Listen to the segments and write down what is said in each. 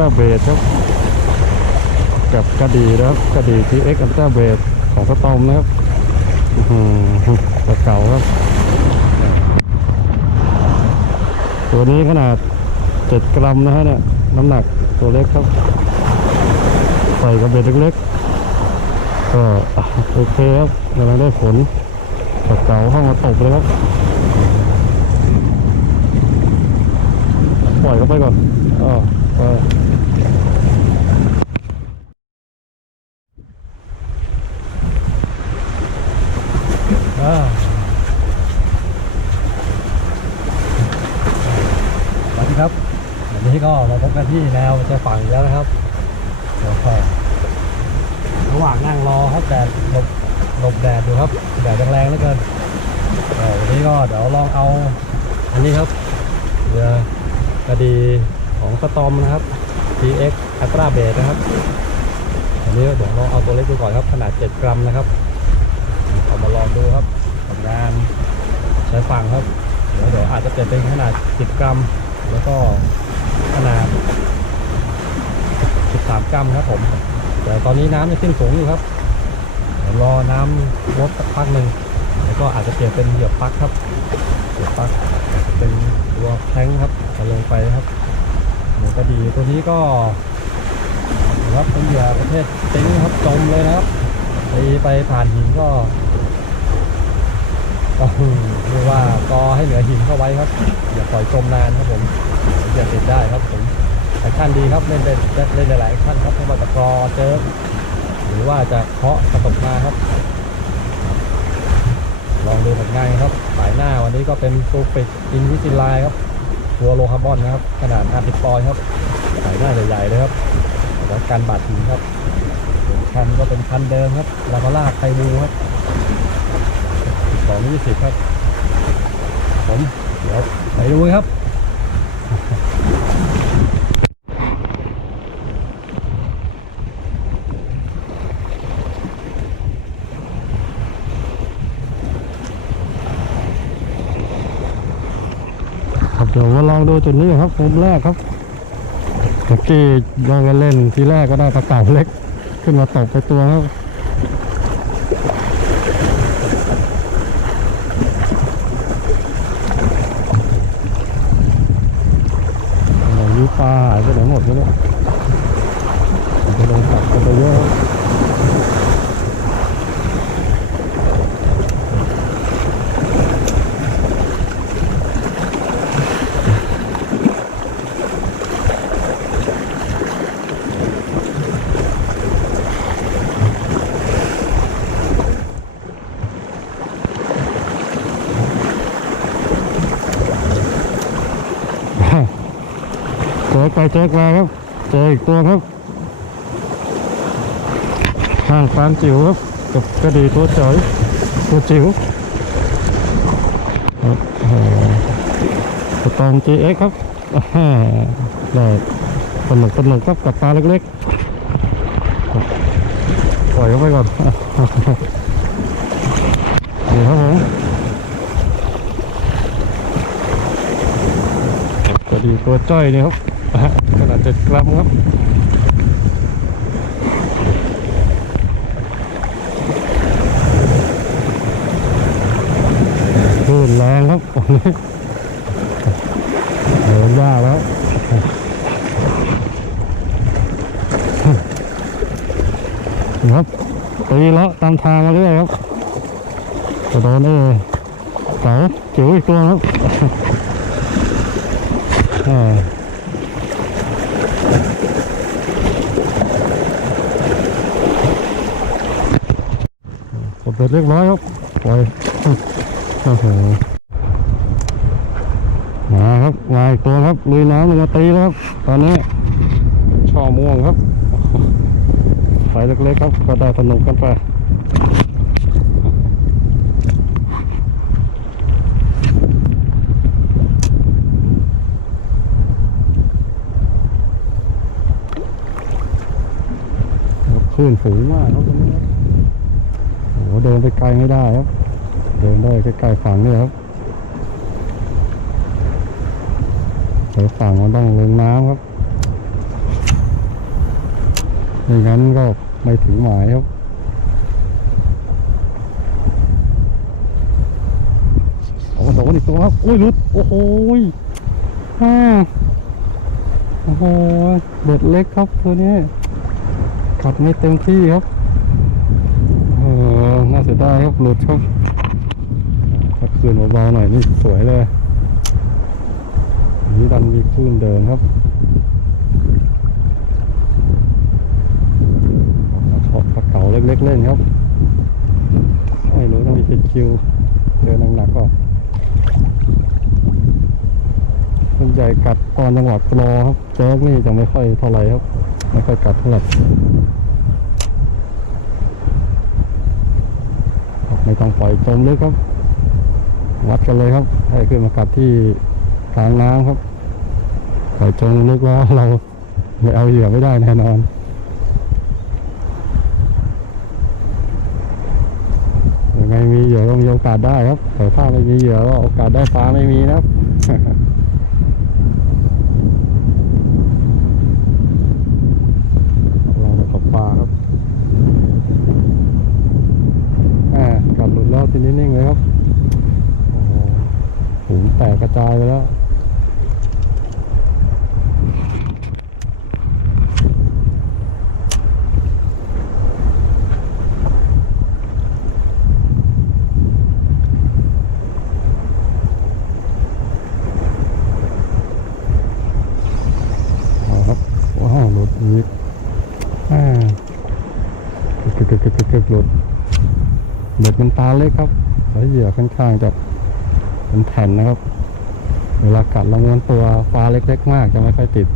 ตราเบสครับ กับกระดีนะครับกระดีทีเอ็กอัลตราเบสของสตอมนะครับอื้อหือตัวเก่าครับ ตัวนี้ขนาด7กรัมนะฮะเนี่ยน้ำหนักตัวเล็กครับ ใส่กับเบ็ดเล็กๆก็โอเคครับกำลังได้ผลตัวเก่าเข้ามาตบเลยครับปล่อยเข้าไปก่อนอ๋อไปอ่าสวัสดีครับ วันนี้ก็มาพบกันที่แนวชายฝั่งอีกแล้วนะครับเดี๋ยวก็ระหว่างนั่งรอครับแดดหลบหลบแดดดูครับแดดแรงๆเหลือเกินวันนี้ก็เดี๋ยวลองเอาอันนี้ครับเรือคดีของสตอมนะครับ TX Ultra b a s นะครับ อันนี้เดี๋ยวเราเอาตัวเล็กดูก่อนครับ ขนาด 7 กรัมนะครับเอามาลองดูครับทำงานใช้ฝังครับเดี๋ยวเดี๋ยวอาจจะเปลี่ยนเป็นขนาด 10 กรัม แล้วก็ ขนาด 13 กรัมครับผม แต่ตอนนี้น้ำยังขึ้นสูงอยู่ครับเดี๋ยวรอน้ำลดสักพักหนึ่งแล้วก็อาจจะเปลี่ยนเป็นเหยื่อปลั๊กครับเหยื่อปลั๊กเป็นตัวแท้งครับจะลงไปครับมือนก็ดีตัวนี้ก็นะครับเป็นเหยื่อประเภทเต็งครับจมเลยนะครับไปไปผ่านหินก็ต้องเรียกว่าก็ให้เหนือหินเข้าไว้ครับ อย่าปล่อยจมนานครับผม ติดได้ครับผมแอคชั่นดีครับเล่นได้เล่นได้หลายแอคชั่นครับไม่ว่าจะกรอเจอหรือว่าจะเคาะกระตกมาครับ ลองดูผลงานครับสายหน้าวันนี้ก็เป็นซูฟิกอินวิซิลครับ ตัวโลคาร์บอนนะครับ ขนาด 50ปอนด์ครับสายหน้าใหญ่ๆเลยครับแล้วการบาดหินครับส่วนคันก็เป็นคันเดิมครับลาพาร่าไคบูครับสองยี่สิบครับผมเดี๋ยวไปดูครับ เดี๋ยวมาลองดูจุดนี้ครับมุมแรกครับเมื่อกี้ลองเล่นทีแรกก็ได้ปลาเก่าเล็ก ขึ้นมาตกไปตัวครับยูปลาหายไปไหนหมดแล้วเนี่ยไปโดนตัดกันไปเยอะครับเจอ ไปเจอมาครับเจออีกตัวครับข้างฟานจิ๋วครับกับกระดีตัวจ๋อยตัวจิ๋วครับโอ้โหสตอง GX ครับอ่าฮะได้สนุกสนุกครับกับปลาเล็กๆ ปล่อยเข้าไปก่อนนี่ครับผมกระดีตัวจ้อยนี่ครับ ขนาดเจ็ดกรัมครับคลื่นแรงครับเดินยากแล้วครับตีเลาะตามทางมาเรื่อยครับจะโดนเอเสาจิ๋วอีกตัวครับ อ่ากดเบ็ดเรียบร้อยครับปล่อยโอ้โหมาครับมาอีกตัวครับลุยน้ำลงมาตีแล้วครับ ตอนนี้ช่อม่วงครับไฟเล็กๆครับก็ได้สนุกกันไปครับคลื่นสูงมากครับตรงนี้ เดินไปไกลไม่ได้ครับ เดินได้ใกล้ๆฝั่งนี่ครับใช้ฝั่งมันต้องลงน้ำครับไม่งั้นก็ไม่ถึงหมายครับโอ้โหโดนอีกตัวครับอุ้ยลุดโอ้โหย่าโอ้โหเบ็ดเล็กครับตัวนี้กัดไม่เต็มที่ครับ น่าเสียดายครับหลุดครับถ้าคืนเบาๆหน่อยนี่สวยเลยนี้ดันมีคลื่นเดินครับขอปลาเก๋าเล็กๆเล่นครับไม่รู้ต้องมีติดคิวเจอหนักๆก็ส่วนใหญ่กัดตอนจังหวะกรอครับเจ๊กนี่จะไม่ค่อยเท่าไหร่ครับ ไม่ค่อยกัดเท่าไหร่ครับ ไม่ต้องปล่อยจมลึกครับ วัดกันเลยครับ ให้ขึ้นมากัดที่กลางน้ำครับ ปล่อยจมลึกแล้วเราไม่เอาเหยื่อไม่ได้แน่นอนยังไงมีเหยื่อก็มีโอกาสได้ครับแต่ถ้าไม่มีเหยื่อก็โอกาสได้ปลาไม่มีนะครับ เรามาตกปลาครับอ่ากัดหลุดแล้วที นิ่งๆเลยครับ โอ้โหหูแตกกระจายไปแล้ว เอาครับว้าวหลุดอีกอ่าเกือบเกือบเกือบเกือบเกือบหลุด เป็นปลาเล็กครับแล้วเหยื่อค่อนข้างจะเป็นแผ่นนะครับ เวลากัดละม้วนตัวปลาเล็กๆมากจะไม่ค่อยติด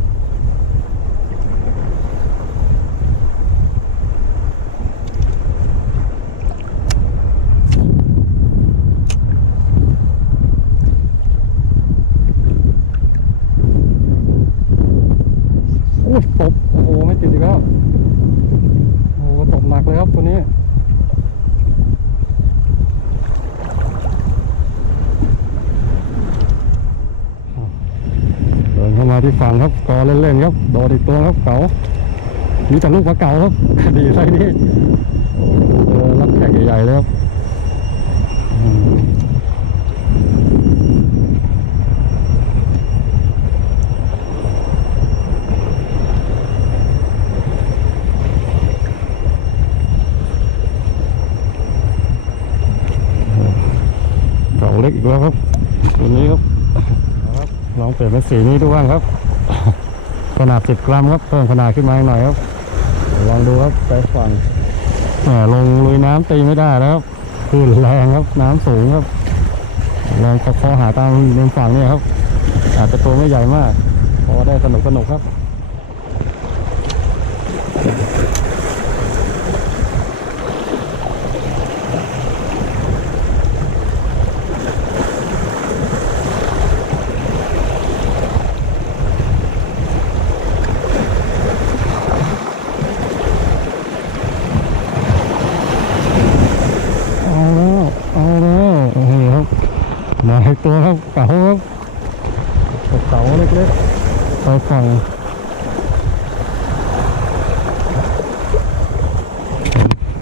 โอ้ยตบโอ้โห ไม่ติดอีกแล้ว โอ้โหตบหนักเลยครับตัวนี้ เดินเข้ามาที่ ฝั่งครับกอเล่นๆครับโดดอีกตัวครับเก๋ามีแต่ลูกปลาเก๋าครับดีไซส์นี้โอ้โหเจอรับแขกใหญ่ๆเลยครับเก๋าเล็กอีกแล้วครับตัวนี้ครับครับลองเปลี่ยนเป็นสีนี้ดูบ้างครับ ขนาด 10 กรัมครับเพิ่มขนาดขึ้นมาอีกหน่อยครับลองดูครับไปฝั่งแหมลงลุยน้ำตีไม่ได้แล้วครับคลื่นแรงครับน้ำสูงครับลองพอหาตามริมฝั่งเนี่ยครับ อาจจะตัวไม่ใหญ่มากพอได้สนุกสนุกครับ เอาแล้ว เอาแล้วโอ้โหครับ มาให้ตัวครับเก๋าครับเก๋าเล็กๆไปฝั่ง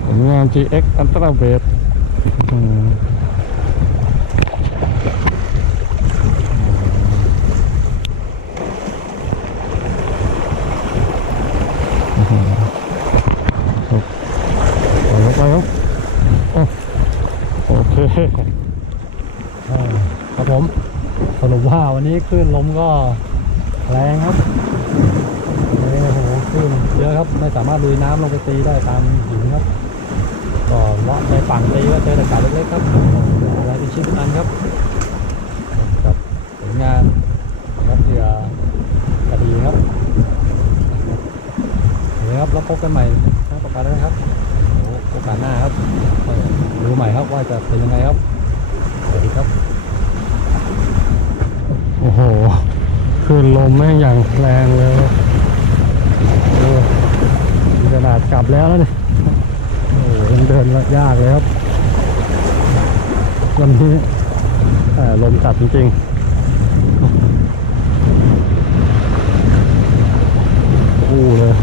ผลงาน GX อันตราเบสอืมโอ้โหครับปล่อยเข้าไปครับ โอ้โอเคอ่าครับผม สรุปว่าวันนี้ค ลื่นลมก็แรงครับโอ้โหคลื่นเยอะครับ ไม่สามารถลุยน้ำลงไปตีได้ตามหินครับ ก็เลาะในฝั่งตีก็เจอแต่กาเล็กๆครับอะไรเป็นชิ้นเป็นอันครับกับผลงานนะครับเหยื่อกระดีครับโอเคครับแล้วพบกันใหม่ครั้งต่อไปแล้วนะครับโอ้โอกาสหน้าครับดูใหม่ครับว่าจะเป็นยังไงครับ ลื่นลมแม่งอย่างแรงเลยขนาดกลับแล้วนี่โเดินยากเลยครับวันนี้ลมจัดจริงๆอู้เลย